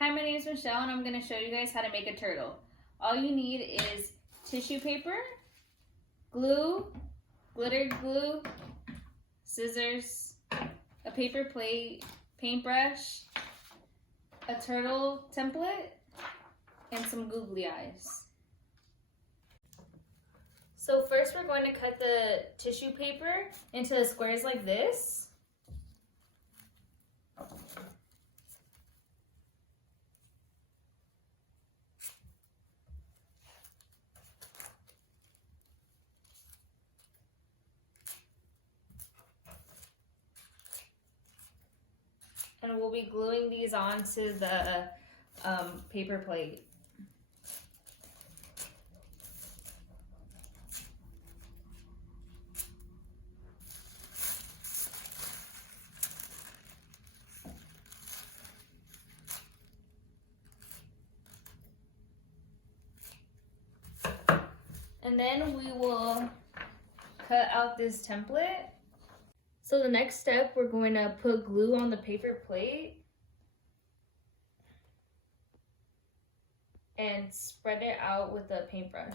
Hi, my name is Michelle and I'm going to show you guys how to make a turtle. All you need is tissue paper, glue, glitter glue, scissors, a paper plate, paintbrush, a turtle template, and some googly eyes. So first we're going to cut the tissue paper into squares like this. And we'll be gluing these onto the paper plate. And then we will cut out this template. So the next step, we're going to put glue on the paper plate and spread it out with a paintbrush.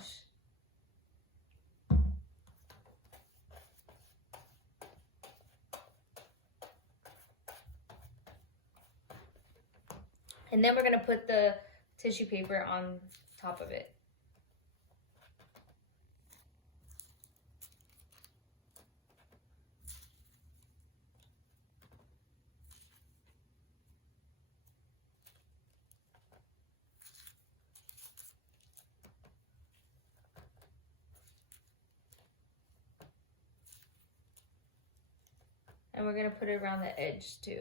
And then we're going to put the tissue paper on top of it. And we're going to put it around the edge too.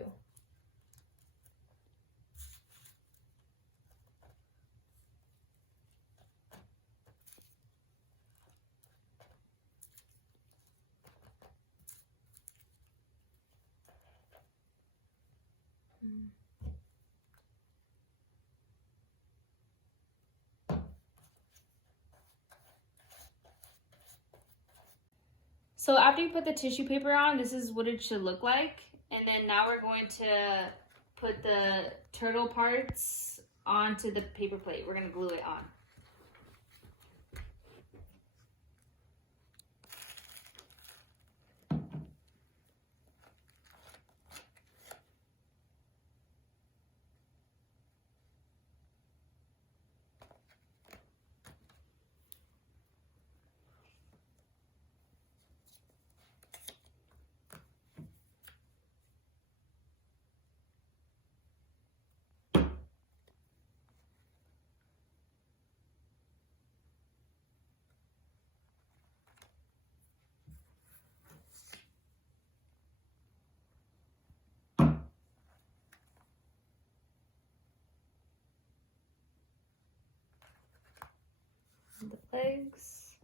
So after you put the tissue paper on, this is what it should look like. And then now we're going to put the turtle parts onto the paper plate. We're going to glue it on. The legs.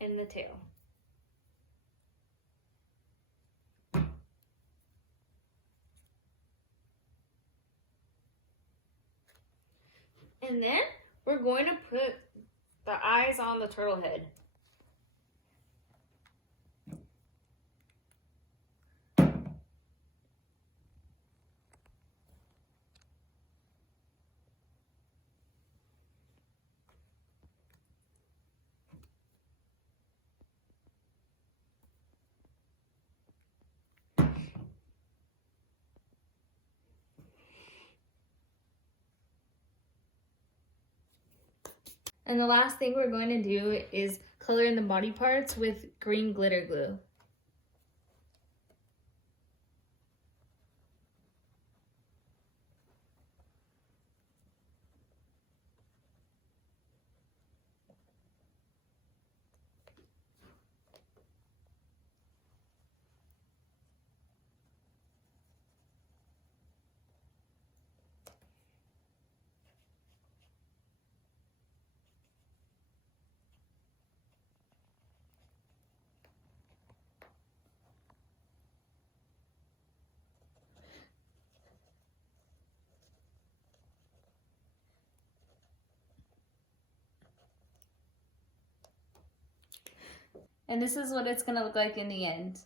And the tail. And then we're going to put the eyes on the turtle head. And the last thing we're going to do is color in the body parts with green glitter glue. And this is what it's going to look like in the end.